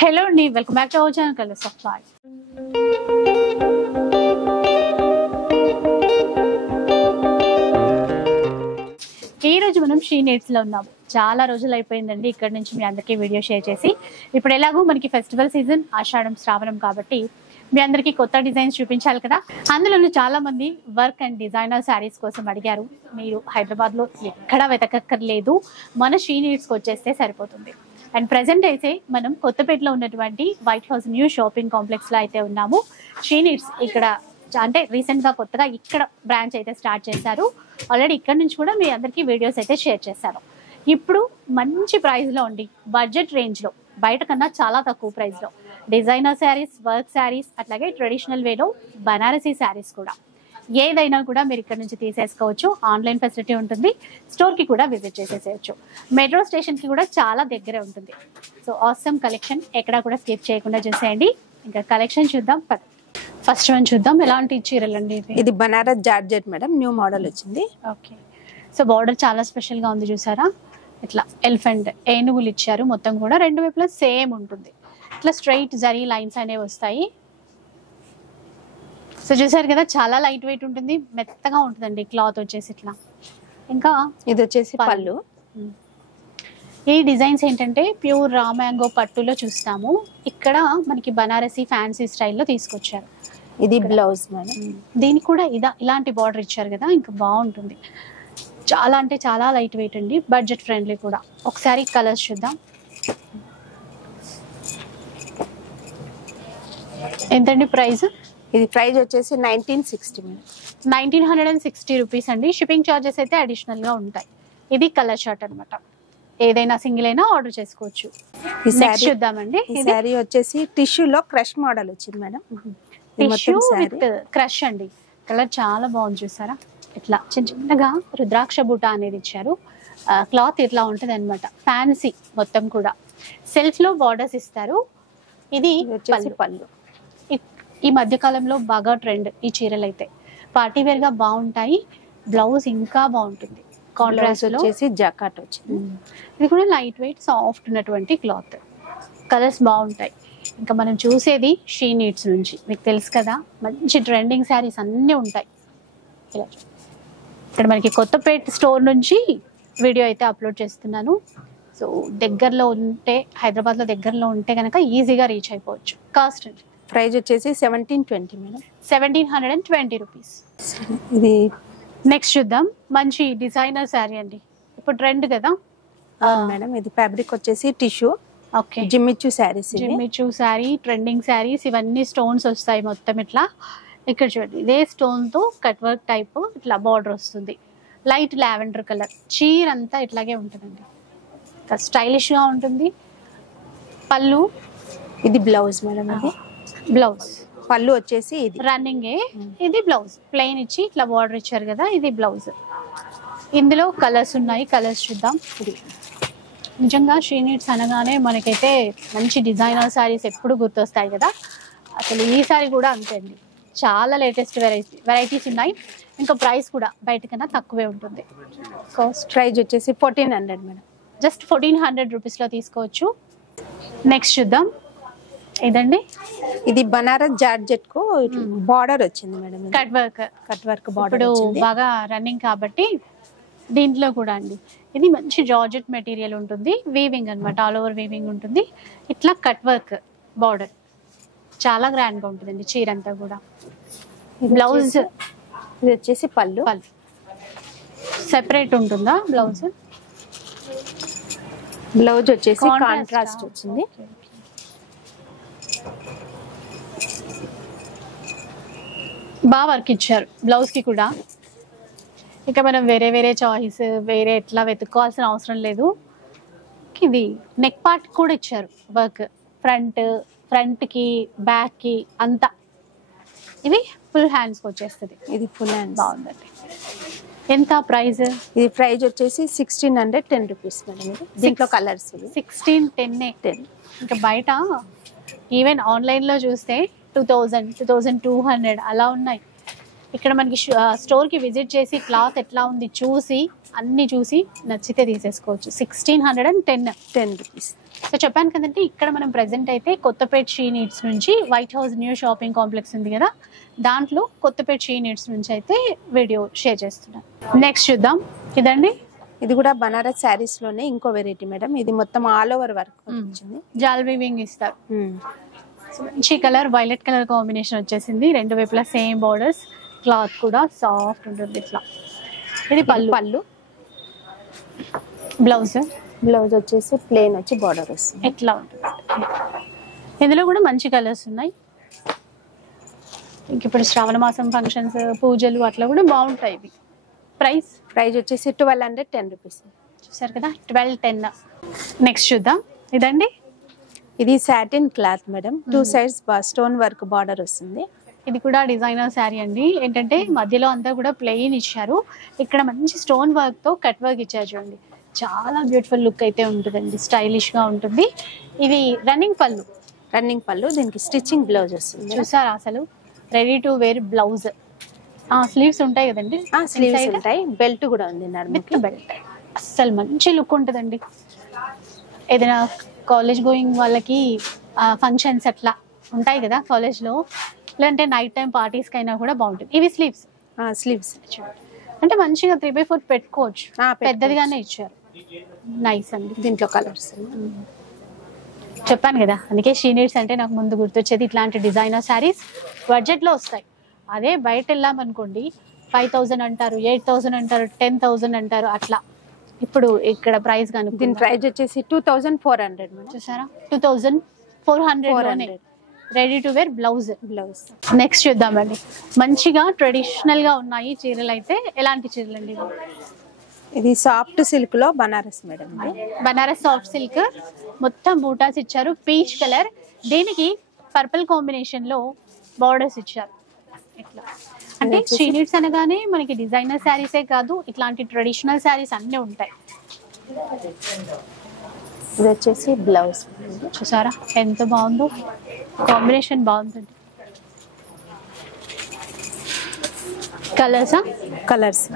Hello అండి, welcome back to our channel colours of life. ఈ రోజు మనం షీ నీడ్స్ లో ఉన్నాం. చాలా రోజులు అయిపోయిందండి ఇక్కడ నుంచి మీ అందరికీ వీడియో షేర్ చేసి. ఇప్పుడు ఎలాగో మనకి ఫెస్టివల్ సీజన్, ఆషాఢం శ్రావణం కాబట్టి మీ అందరికీ కొత్త డిజైన్స్ చూపించాలి కదా. అందులోనూ చాలా మంది వర్క్ అండ్ డిజైనర్ శారీస్ కోసం అడిగారు. మీరు హైదరాబాద్ లో ఎక్కడా వెతకక్కర్లేదు, మన షీ నీడ్స్కి వచ్చేస్తే సరిపోతుంది. అండ్ ప్రెసెంట్ అయితే మనం కొత్తపేటలో ఉన్నటువంటి white House new shopping complex లో అయితే ఉన్నాము. షీ నీడ్స్ ఇక్కడ అంటే రీసెంట్ గా కొత్తగా ఇక్కడ బ్రాంచ్ అయితే స్టార్ట్ చేశారు. ఆల్రెడీ ఇక్కడ నుంచి కూడా మీ అందరికీ వీడియోస్ అయితే షేర్ చేశాను. ఇప్పుడు మంచి ప్రైస్ లో ఉండి బడ్జెట్ రేంజ్ లో, బయట కన్నా చాలా తక్కువ ప్రైస్ లో డిజైనర్ శారీస్, వర్క్ శారీస్, అట్లాగే ట్రెడిషనల్ వేలో బనారసీ శారీస్ కూడా ఏదైనా కూడా మీరు ఇక్కడ నుంచి తీసేసుకోవచ్చు. ఆన్లైన్ ఫెసిలిటీ ఉంటుంది, స్టోర్ కి కూడా విజిట్ చేసేసేయచ్చు. మెట్రో స్టేషన్ కి కూడా చాలా దగ్గరే ఉంటుంది. సో ఆసమ్ కలెక్షన్ ఎక్కడా కూడా స్కిప్ చేయకుండా చూసేయండి. ఇంకా కలెక్షన్ చూద్దాం. ఫస్ట్ వన్ చూద్దాం. ఎలాంటి చీరలు అండి ఇది Banaras georgette madam, new model వచ్చింది. ఓకే, సో బార్డర్ చాలా స్పెషల్ గా ఉంది చూసారా. ఇట్లా ఎలిఫెంట్ ఏనుగులు ఇచ్చారు. మొత్తం కూడా రెండు వైపులా సేమ్ ఉంటుంది. ఇట్లా స్ట్రైట్ జరీ లైన్స్ అనేవి వస్తాయి. సో చూసారు కదా, చాలా లైట్ వెయిట్ ఉంటుంది, మెత్తగా ఉంటుందండి క్లాత్ వచ్చేసి ఇట్లా. ఇంకా ఇది వచ్చేసి పళ్ళు. ఈ డిజైన్స్ ఏంటంటే ప్యూర్ రా మ్యాంగో పట్టులో చూస్తాము. ఇక్కడ మనకి బనారసి ఫ్యాన్సీ స్టైల్లో తీసుకొచ్చారు. ఇది బ్లౌజ్ మేడం. దీనికి కూడా ఇలాంటి బార్డర్ ఇచ్చారు కదా, ఇంకా బాగుంటుంది. చాలా అంటే చాలా లైట్ వెయిట్ అండి, బడ్జెట్ ఫ్రెండ్లీ కూడా. ఒకసారి కలర్స్ చూద్దాం. ఎంతండి ప్రైస్? ఇది ప్రైస్ వచ్చేసి 1960 మేడం. 1960 రూపీస్ అండి. షిప్పింగ్ ఛార్జెస్ అయితే అడిషనల్ గా ఉంటాయి. ఇది కలర్ షర్ట్ అనమాట. ఏదైనా సింగిల్ అయినా ఆర్డర్ చేసుకోవచ్చు. చూద్దామండి. ఈ సారీ వచ్చేసి టిష్యూలో క్రష్ మోడల్ వచ్చింది మేడం. టిష్యూ విత్ క్రష్ అండి. కలర్ చాలా బాగుంది చూసారా. ఇట్లా చిన్న చిన్నగా రుద్రాక్ష బూట అనేది ఇచ్చారు. క్లాత్ ఇట్లా ఉంటుంది అనమాట. ఫ్యాన్సీ మొత్తం కూడా. సెల్ఫ్ లో బార్డర్స్ ఇస్తారు. ఇది వచ్చేసి పళ్ళు. ఈ మధ్య కాలంలో బాగా ట్రెండ్ ఈ చీరలు అయితే. పార్టీ వేర్ గా బాగుంటాయి. బ్లౌజ్ ఇంకా బాగుంటుంది. కాంట్రాస్ట్ వచ్చేసి జాకాట్ వచ్చింది. ఇది కూడా లైట్ వెయిట్ సాఫ్ట్ ఉన్నటువంటి క్లాత్. కలర్స్ బాగుంటాయి. ఇంకా మనం చూసేది షీ నీడ్స్ నుంచి. మీకు తెలుసు కదా, మంచి ట్రెండింగ్ శారీస్ అన్నీ ఉంటాయి. ఇలా ఇక్కడ మనకి కొత్తపేట స్టోర్ నుంచి వీడియో అయితే అప్లోడ్ చేస్తున్నాను. సో దగ్గరలో ఉంటే, హైదరాబాద్ లో దగ్గరలో ఉంటే కనుక ఈజీగా రీచ్ అయిపోవచ్చు. కాస్ట్ అండి ప్రైస్ వచ్చేసి 1720 మేడం. 1720 రూపీస్. ఇది నెక్స్ట్ చూద్దాం. మంచి డిజైనర్ శారీ అండి, ఇప్పుడు ట్రెండ్ కదా మేడం. ఇది ఫ్యాబ్రిక్ వచ్చేసి tissue. Okay, Jimmy Choo saris. Jimmy Choo sari, trending saris. ఇవన్నీ స్టోన్స్ వస్తాయి మొత్తం ఇట్లా. ఇక్కడ చూడండి, ఇదే స్టోన్ తో కట్ వర్క్ టైప్ ఇట్లా బార్డర్ వస్తుంది. Light lavender colour. చీర అంతా ఇట్లాగే ఉంటుందండి, స్టైలిష్ గా ఉంటుంది. పళ్ళు. ఇది బ్లౌజ్ మేడం. ఇది బ్లౌజ్. పళ్ళు వచ్చేసి ఇది రన్నింగ్. ఇది బ్లౌజ్ ప్లెయిన్ ఇచ్చి ఇట్లా బార్డర్ ఇచ్చారు కదా, ఇది బ్లౌజ్. ఇందులో కలర్స్ ఉన్నాయి, కలర్స్ చూద్దాం. ఇది నిజంగా షీ నీడ్స్ అనగానే మనకైతే మంచి డిజైనర్ శారీస్ ఎప్పుడు గుర్తొస్తాయి కదా. అసలు ఈ సారీ కూడా అంతే అండి. చాలా లేటెస్ట్ వెరైటీస్ ఉన్నాయి. ఇంకా ప్రైస్ కూడా బయట కన్నా తక్కువే ఉంటుంది. కాస్ట్ ప్రైస్ వచ్చేసి 1400 మేడం. జస్ట్ 1400 రూపీస్లో తీసుకోవచ్చు. నెక్స్ట్ చూద్దాం. ఇదండి, ఇది బనారస్ జార్జెట్ కు బార్డర్ వచ్చింది మేడం. Cut work border. ఇప్పుడు బాగా రన్నింగ్ కాబట్టి దీంట్లో కూడా అండి. ఇది మంచి జార్జెట్ మెటీరియల్ ఉంటుంది. వీవింగ్ అనమాట, ఆల్ ఓవర్ వీవింగ్ ఉంటుంది. ఇట్లా కట్ వర్క్ బార్డర్ చాలా గ్రాండ్ గా ఉంటుందండి చీర అంతా కూడా. బ్లౌజ్. ఇది వచ్చేసి పళ్ళు. సెపరేట్ ఉంటుందా బ్లౌజ్? బ్లౌజ్ వచ్చేసి కాంట్రాస్ట్ వచ్చింది. బాగా వర్క్ ఇచ్చారు బ్లౌజ్ కి కూడా. ఇక మనం వేరే చాయిస్ వేరే ఎట్లా వెతుక్కోవాల్సిన అవసరం లేదు. ఇది నెక్ పార్ట్ కూడా ఇచ్చారు వర్క్. ఫ్రంట్ కి బ్యాక్ కి అంతా. ఇది ఫుల్ హ్యాండ్స్ వచ్చేస్తుంది. ఇది ఫుల్ హ్యాండ్స్. బాగుందండి. ఎంత ప్రైస్? ఇది ప్రైస్ వచ్చేసి 1610 రూపీస్ మేడం. దీంట్లో కలర్స్ 1610. ఇంకా బయట ఈవెన్ ఆన్లైన్ లో చూస్తే 2000, 2200 అలా ఉన్నాయి. ఇక్కడ మనకి స్టోర్ కి విజిట్ చేసి క్లాత్ ఎట్లా ఉంది చూసి అన్ని చూసి నచ్చితే తీసేసుకోవచ్చు. 1610 రూపీస్. సో చెప్పాను కదండి, ఇక్కడ మనం ప్రెసెంట్ అయితే కొత్తపేట షీ నీడ్స్ నుంచి white House new shopping complex ఉంది కదా, దాంట్లో కొత్తపేట షీ నీడ్స్ నుంచి అయితే వీడియో షేర్ చేస్తున్నాను. నెక్స్ట్ చూద్దాం. ఇదండి, ఇది కూడా బనారస్ శారీస్ లోనే ఇంకో వెరైటీ మేడం. ఇది మొత్తం ఆల్ ఓవర్ వర్క్ వచ్చింది. జాల్ వీవింగ్ ఇస్తారు. మంచి కలర్ వైలెట్ కలర్ కాంబినేషన్ వచ్చేసింది. రెండు వైపులా సేమ్ బార్డర్స్. క్లాత్ కూడా సాఫ్ట్ ఉంటుంది ఇట్లా. ఇది పళ్ళు. బ్లౌజ్ వచ్చేసి ప్లెయిన్ వచ్చి బార్డర్ వస్తుంది. ఎట్లా ఉంటుంది. ఇందులో కూడా మంచి కలర్స్ ఉన్నాయి. ఇంక ఇప్పుడు శ్రావణ మాసం ఫంక్షన్స్, పూజలు అట్లా కూడా బాగుంటాయి ఇవి. ప్రైస్ వచ్చేసి 1210 రూపీస్. చూసారు కదా, 1210. నెక్స్ట్ చూద్దాం. ఇదండి, ఇది satin cloth madam. 2 sides stone work border వస్తుంది. ఇది కూడా డిజైనర్ శారీ అండి. ఏంటంటే మధ్యలో అంతా కూడా ప్లెయిన్ ఇచ్చారు, ఇక్కడ మంచి స్టోన్ వర్క్ తో కట్ వర్క్ ఇచ్చారు చూడండి. చాలా బ్యూటిఫుల్ లుక్ అయితే ఉంటుందండి, స్టైలిష్ గా ఉంటుంది. ఇది రన్నింగ్ పళ్ళు. దీనికి స్టిచ్చింగ్ బ్లౌజ్ వస్తుంది. చూసారా అసలు ready to wear blouse. Sleeves ఉంటాయి కదండి. స్లీవ్స్ ఉంటాయి. బెల్ట్ కూడా ఉంది, విత్ బెల్ట్. అస్సలు మంచి లుక్ ఉంటుందండి. ఏదైనా కాలేజ్ గోయింగ్ వాళ్ళకి ఫంక్షన్స్ అట్లా ఉంటాయి కదా కాలేజ్ లో, లేదంటే నైట్ టైం పార్టీస్ కైనా కూడా బాగుంటుంది. ఇవి స్లీవ్స్ అంటే మంచిగా 3/4 పెట్టుకోవచ్చు. పెద్దదిగానే ఇచ్చారు. నైస్ అండి. దీంట్లో కలర్స్ చెప్పాను కదా, అందుకే షీ నీడ్స్ అంటే నాకు ముందు గుర్తొచ్చేది ఇట్లాంటి డిజైనర్ శారీస్ బడ్జెట్ లో వస్తాయి. అదే బయట వెళ్ళామనుకోండి 5000 అంటారు, 8000 అంటారు, 10,000 అంటారు అట్లా. ఇప్పుడు ఇక్కడ ప్రైస్ కానీ దీని ప్రైస్ వచ్చేసి 2400 మేడం. చూసారా, 2400 ready to wear blouse. Next చూద్దామండి. మంచిగా ట్రెడిషనల్ గా ఉన్నాయి చీరలు. అయితే ఎలాంటి చీరలు అండి? ఇది సాఫ్ట్ సిల్క్ లో Banaras madam. Banaras soft silk, మొత్తం బూటాస్ ఇచ్చారు. పీచ్ కలర్, దీనికి పర్పుల్ కాంబినేషన్ లో బార్డర్స్ ఇచ్చారు. ఇట్లా అంటే షీ నీడ్స్ అనగానే మనకి డిజైనర్ శారీసే కాదు, ఇట్లాంటి ట్రెడిషనల్ శారీస్ అన్నీ ఉంటాయి. ఇది వచ్చేసి బ్లౌజ్. చూసారా ఎంత బాగుందో, కాంబినేషన్ బాగుంటుంది. కలర్స్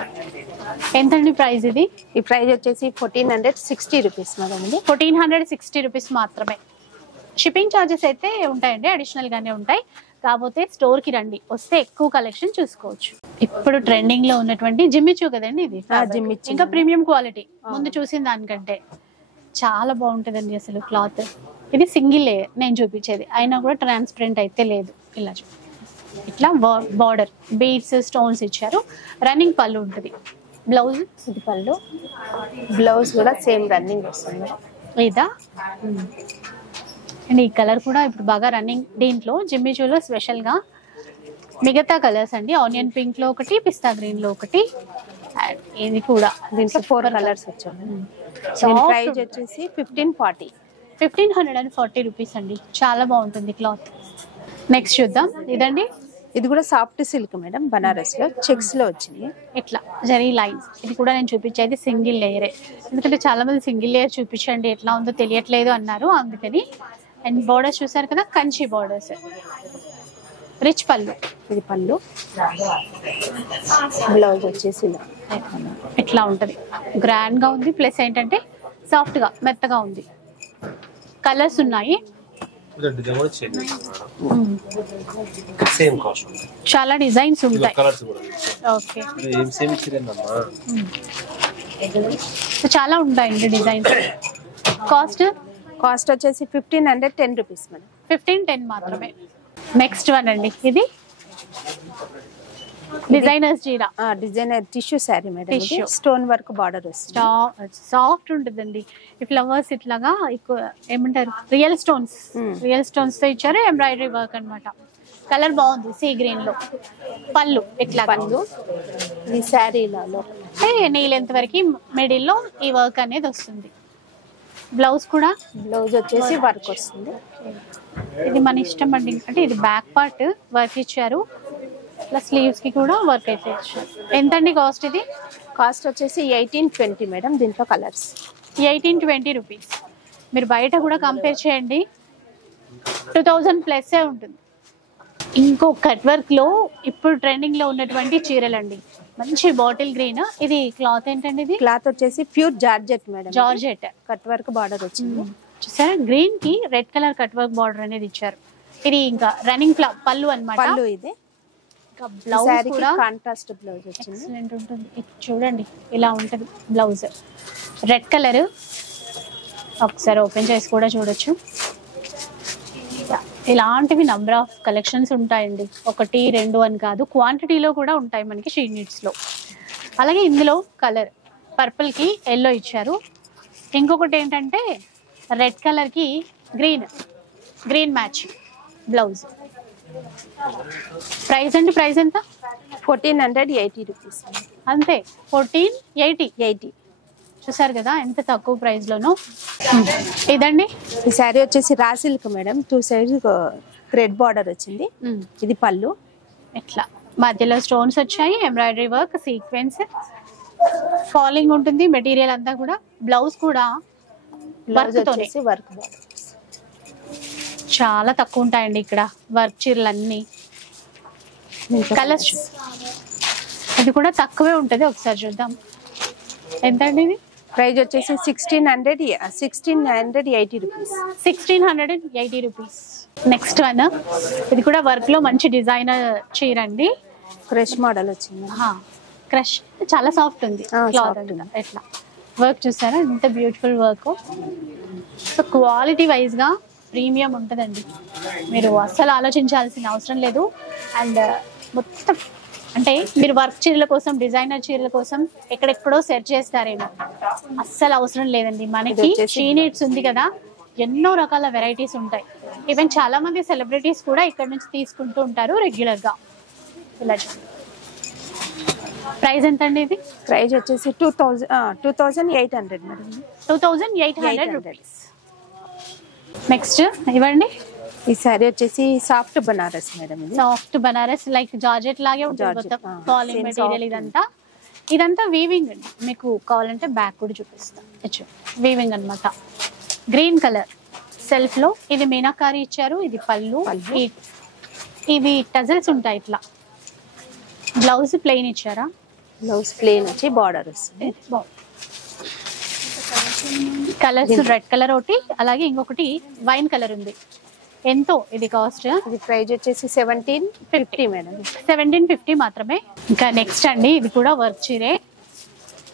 ఎంతండి ప్రైస్? ఇది ఈ ప్రైస్ వచ్చేసి 1460 రూపీస్ మేడం. 1460 రూపీస్ మాత్రమే. షిప్పింగ్ ఛార్జెస్ అయితే ఉంటాయండి, అడిషనల్ గానే ఉంటాయి. కాకపోతే స్టోర్ కి రండి, వస్తే ఎక్కువ కలెక్షన్ చూసుకోవచ్చు. ఇప్పుడు ట్రెండింగ్ లో ఉన్నటువంటి జిమ్మిచూ కదండి ఇది. ఇంకా ప్రీమియం క్వాలిటీ ముందు చూసిన దానికంటే చాలా బాగుంటుందండి అసలు క్లాత్. ఇది సింగిల్ లేయర్ నేను చూపించేది, అయినా కూడా ట్రాన్స్పరెంట్ అయితే లేదు. ఇలా ఇట్లా బార్డర్ బీడ్స్ స్టోన్స్ ఇచ్చారు. రన్నింగ్ పళ్ళు ఉంటుంది. బ్లౌజ్ ఇది పళ్ళు. బ్లౌజ్ కూడా సేమ్ రన్నింగ్ వస్తుంది. లేదా అండ్ ఈ కలర్ కూడా ఇప్పుడు బాగా రన్నింగ్. దీంట్లో జిమ్మిచూలో స్పెషల్ గా మిగతా కలర్స్ అండి, ఆనియన్ పింక్ లో ఒకటి, పిస్తా గ్రీన్ లో ఒకటి, అండ్ ఇది కూడా దీంట్లో 4 కలర్స్ వచ్చాయి. ప్రైస్ వచ్చేసి 1540 రూపీస్ అండి. చాలా బాగుంటుంది క్లాత్. నెక్స్ట్ చూద్దాం. ఇదండి, ఇది కూడా సాఫ్ట్ సిల్క్ మేడం, బనారస్ లో చెక్స్ లో వచ్చింది. ఇట్లా జరీ లైన్స్. ఇది కూడా నేను చూపించేది సింగిల్ లేయరే, ఎందుకంటే చాలా మంది సింగిల్ లేయర్ చూపించండి ఎట్లా ఉందో తెలియట్లేదు అన్నారు, అందుకని. అండ్ బోర్డర్స్ చూసారు కదా, కంచి బోర్డర్స్. రిచ్ పళ్ళు. ఇది పళ్ళు. బ్లౌజ్ వచ్చేసి ఇట్లా ఉంటుంది. గ్రాండ్ గా ఉంది, ప్లస్ ఏంటంటే సాఫ్ట్ గా మెత్తగా ఉంది. కలర్స్ ఉన్నాయి, చాలా డిజైన్స్ ఉంటాయి. ఓకే, చాలా ఉంటాయండి డిజైన్స్. కాస్ట్ వచ్చేసి 1510 రూపీస్ మేడం. 1510 మాత్రమే. నెక్స్ట్ వన్ అండి, ఇది డిజైనర్స్ చీర. Designer tissue sari madam. Stone work border వస్తుంది. సాఫ్ట్ ఉంటుందండి. ఈ ఫ్లవర్స్ ఇట్లాగా ఏమంటారు, రియల్ స్టోన్స్ తో ఇచ్చారు. ఎంబ్రాయిడరీ వర్క్ అన్నమాట. కలర్ బాగుంది, సీ గ్రీన్ లో. పళ్ళు ఇట్లా ఈ శారీలో నీ లెంత్ వరకు మిడిల్ లో ఈ వర్క్ అనేది వస్తుంది. బ్లౌజ్ కూడా, బ్లౌజ్ వచ్చేసి వర్క్ వస్తుంది. ఇది మన ఇష్టం అండి, అంటే ఇది బ్యాక్ పార్ట్ వర్క్ ఇచ్చారు, ప్లస్ స్లీవ్స్ కి కూడా వర్క్ అయితే ఇచ్చారు. ఎంతండి కాస్ట్? ఇది కాస్ట్ వచ్చేసి 1820 మేడం. దీంట్లో కలర్స్ 1820 రూపీస్. మీరు బయట కూడా కంపేర్ చేయండి, 2000 ప్లస్ ఉంటుంది. ఇంకో కట్ వర్క్ లో ఇప్పుడు ట్రెండింగ్ లో ఉన్నటువంటి చీరలండి, మంచి బాటిల్ గ్రీన్. ఇది క్లాత్ ఏంటండి? ఇది క్లాత్ వచ్చేసి pure georgette madam. Georgette cut work border వచ్చింది. చూసారా గ్రీన్ కి red colour cut work border అనేది ఇచ్చారు. ఇది ఇంకా రన్నింగ్ పళ్ళు అన్నమాట. పళ్ళు ఇది. ఇంకా బ్లౌజ్ కూడా కాంట్రాస్ట్ బ్లౌజ్ వచ్చింది. ఎక్సలెంట్ ఉంటుంది. ఇది చూడండి ఇలా ఉంటుంది బ్లౌజ్. రెడ్ కలర్ ఒకసారి ఓపెన్ చేసి కూడా చూడొచ్చు. ఇలాంటివి నంబర్ ఆఫ్ కలెక్షన్స్ ఉంటాయండి, 1 2 అని కాదు, క్వాంటిటీలో కూడా ఉంటాయి మనకి షీ నీడ్స్ లో. అలాగే ఇందులో కలర్ పర్పుల్ కి ఎల్లో ఇచ్చారు. ఇంకొకటి ఏంటంటే రెడ్ కలర్ కి గ్రీన్ మ్యాచ్ బ్లౌజ్. ప్రైస్ అండి, ప్రైస్ ఎంత? 1480 రూపీస్ అంతే. 1480. చూసారు కదా ఎంత తక్కువ ప్రైస్ లోను. ఇదండి ఈ శారీ వచ్చేసి raw silk madam, 2 sides thread border వచ్చింది. ఇది పళ్ళు. ఇట్లా మధ్యలో స్టోన్స్ వచ్చాయి, ఎంబ్రాయిడరీ వర్క్, సీక్వెన్స్, ఫాలింగ్ ఉంటుంది మెటీరియల్ అంతా కూడా. బ్లౌజ్ కూడా వర్క్ తోనే. వర్క్ చాలా తక్కువ ఉంటాయండి ఇక్కడ వర్క్ చీరలన్నీ. కలర్స్ ఇది కూడా తక్కువే ఉంటుంది, ఒకసారి చూద్దాం. ఎంతండి ఇది? ప్రైస్ వచ్చేసి 1680 రూపీస్. 1680 రూపీస్. నెక్స్ట్ వన్, ఇది కూడా వర్క్ లో మంచి డిజైనర్ చీర అండి. క్రష్ మోడల్ వచ్చింది. క్రష్ చాలా సాఫ్ట్ ఉంది క్లాత్. ఎట్లా వర్క్ చూసారా ఎంత beautiful work. So quality wise గా ప్రీమియం ఉంటుందండి, మీరు అస్సలు ఆలోచించాల్సిన అవసరం లేదు. అండ్ మొత్తం అంటే మీరు వర్క్ చీరల కోసం, డిజైనర్ చీరల కోసం ఎక్కడెక్కడో సెర్చ్ చేస్తారేమో, అస్సలు అవసరం లేదండి. మనకి షీ నీడ్స్ ఉంది కదా, ఎన్నో రకాల వెరైటీస్ ఉంటాయి. ఈవెన్ చాలా మంది సెలబ్రిటీస్ కూడా ఇక్కడ నుంచి తీసుకుంటూ ఉంటారు రెగ్యులర్ గా. ఇలా ప్రైస్ ఎంత అండి ఇది? ప్రైస్ వచ్చేసి 2800 మేడం. 2800 రూపీస్. నెక్స్ట్ ఇవ్వండి. ఈ సారీ వచ్చేసి soft Banaras madam. Soft Banaras like georgette లాగే ఉంటుంది మొత్తం ఫాలింగ్ మెటీరియల్. ఇదంతా వీవింగ్ అండి. మీకు కావాలంటే బ్యాక్ కూడా చూపిస్తాం. వీవింగ్ అన్నమాట. గ్రీన్ కలర్ సెల్ఫ్ లో ఇది మీనాకారి ఇచ్చారు. ఇది పళ్ళు. ఇవి టజల్స్ ఉంటాయి ఇట్లా. బ్లౌజ్ ప్లెయిన్ ఇచ్చారా? బ్లౌజ్ ప్లెయిన్ వచ్చి బార్డర్ వస్తుంది. కలర్స్ రెడ్ కలర్ ఒకటి, అలాగే ఇంకొకటి వైన్ కలర్ ఉంది. ఎంతో ఇది కాస్ట్? ఇది ప్రైస్ వచ్చేసి 1750 మేడం. 1750 మాత్రమే. ఇంకా నెక్స్ట్ అండి, ఇది కూడా వర్క్ చీరే,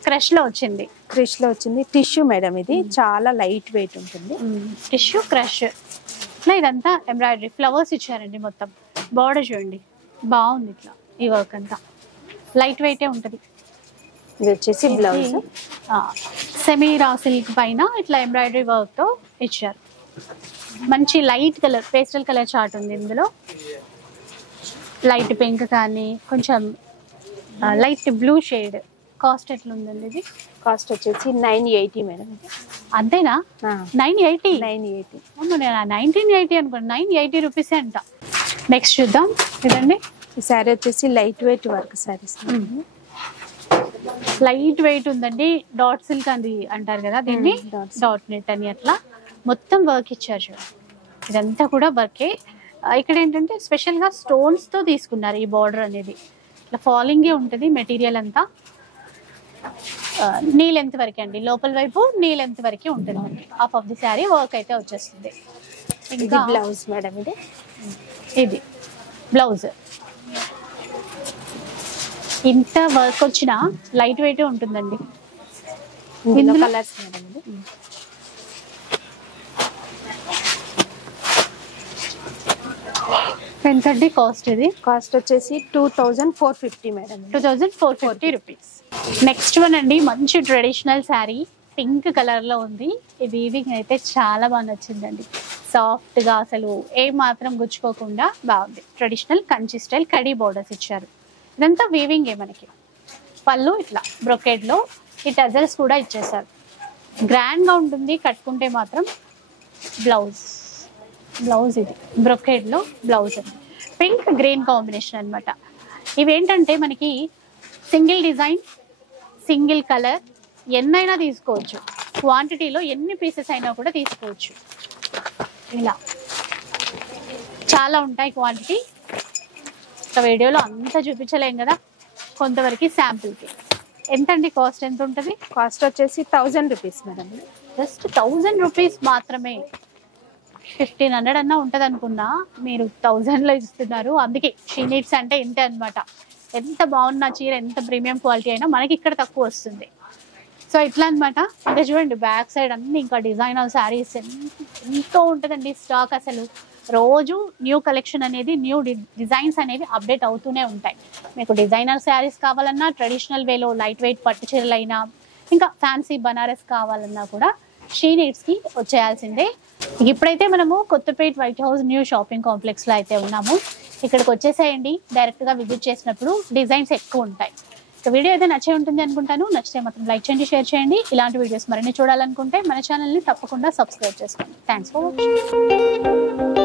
క్రష్ లో వచ్చింది. క్రష్ లో వచ్చింది టిష్యూ మేడం. ఇది చాలా లైట్ వెయిట్ ఉంటుంది. Tissue crush. ఇట్లా ఇదంతా ఎంబ్రాయిడరీ ఫ్లవర్స్ ఇచ్చారండి. మొత్తం బార్డర్ చూడండి బాగుంది. ఇట్లా ఈ వర్క్ అంతా లైట్ వెయిటే ఉంటుంది. ఇది వచ్చేసి బ్లౌజ్ సెమీ రా సిల్క్ పైన ఇట్లా ఎంబ్రాయిడరీ వర్క్ తో ఇచ్చారు. మంచి light colour, pastel colour chart ఉంది ఇందులో. లైట్ పింక్ కానీ కొంచెం లైట్ బ్లూ షేడ్. కాస్ట్ ఎట్లా ఉందండి ఇది? కాస్ట్ వచ్చేసి 980 మేడం. అంతేనా? 980. 980. నేను 1980 అనుకోండి. 980 రూపీస్ అంట. నెక్స్ట్ చూద్దాం. ఇదండి ఈ శారీ వచ్చేసి light weight work saris. Light weight ఉందండి. డాట్ సిల్క్ అని అంటారు కదా దీన్ని, డాట్ నెట్ అని. అట్లా మొత్తం వర్క్ ఇచ్చారు చూడండి. ఇదంతా కూడా వర్కే. ఇక్కడ ఏంటంటే స్పెషల్ గా స్టోన్స్ తో తీసుకున్నారు ఈ బార్డర్ అనేది. ఇట్లా ఫాలింగే ఉంటుంది మెటీరియల్ అంతా. నీ లెంత్ వరకే అండి, లోపల వైపు నీ లెంత్ వరకే ఉంటుంది. Half of the sari work అయితే వచ్చేస్తుంది. ఇంకా బ్లౌజ్ మేడం. ఇది బ్లౌజ్. ఇంత వర్క్ వచ్చిన లైట్ వెయిట్ ఉంటుందండి. Colours madam. ఎంతండి కాస్ట్? ఇది కాస్ట్ వచ్చేసి 2450 మేడం. 2450 రూపీస్. నెక్స్ట్ వన్ అండి, మంచి ట్రెడిషనల్ శారీ పింక్ కలర్ లో ఉంది. ఈ వీవింగ్ అయితే చాలా బాగా నచ్చిందండి. సాఫ్ట్ గా అసలు ఏ మాత్రం గుచ్చుకోకుండా బాగుంది. Traditional Kanchi style khadi borders ఇచ్చారు. ఇదంతా వీవింగ్ మనకి. పళ్ళు ఇట్లా బ్రొకేడ్ లో ఈ టజల్స్ కూడా ఇచ్చేసారు. గ్రాండ్ గా ఉంటుంది కట్టుకుంటే మాత్రం. బ్లౌజ్ ఇది బ్రొకేడ్ లో బ్లౌజ్ అండి. పింక్ గ్రీన్ కాంబినేషన్ అన్నమాట. ఇవేంటంటే మనకి సింగిల్ డిజైన్, సింగిల్ కలర్ ఎన్నైనా తీసుకోవచ్చు. క్వాంటిటీలో ఎన్ని పీసెస్ అయినా కూడా తీసుకోవచ్చు. ఇలా చాలా ఉంటాయి క్వాంటిటీ. వీడియోలో అంతా చూపించలేం కదా, కొంతవరకు శాంపుల్కి. ఎంత అండి కాస్ట్? ఎంత ఉంటుంది? కాస్ట్ వచ్చేసి 1000 రూపీస్ మేడం. జస్ట్ 1000 రూపీస్ మాత్రమే. 1500 అన్నా ఉంటది అనుకున్నా, మీరు 1000 లో ఇస్తున్నారు. అందుకే షీ నీడ్స్ అంటే ఇంతే అన్నమాట. ఎంత బాగున్న చీర, ఎంత ప్రీమియం క్వాలిటీ అయినా మనకి ఇక్కడ తక్కువ వస్తుంది. సో ఇట్లా అనమాట. అంటే చూడండి బ్యాక్ సైడ్ అన్ని ఇంకా డిజైనర్ శారీస్ ఎంతో ఉంటుందండి స్టాక్. అసలు రోజు న్యూ కలెక్షన్ అనేది, న్యూ డిజైన్స్ అనేవి అప్డేట్ అవుతూనే ఉంటాయి. మీకు డిజైనర్ శారీస్ కావాలన్నా, ట్రెడిషనల్ వేలో లైట్ వెయిట్ పట్టు చీరలైనా, ఇంకా ఫ్యాన్సీ బనారస్ కావాలన్నా కూడా షీ నీడ్స్కి వచ్చేయాల్సిందే. ఇప్పుడైతే మనము Kothapeta White House new shopping కాంప్లెక్స్లో అయితే ఉన్నాము. ఇక్కడికి వచ్చేసేయండి. డైరెక్ట్గా విజిట్ చేసినప్పుడు డిజైన్స్ ఎక్కువ ఉంటాయి. వీడియో అయితే నచ్చే ఉంటుంది అనుకుంటాను. నచ్చితే మాత్రం లైక్ చేయండి, షేర్ చేయండి. ఇలాంటి వీడియోస్ మరిన్ని చూడాలనుకుంటే మన ఛానల్ని తప్పకుండా సబ్స్క్రైబ్ చేసుకోండి. Thanks for watching.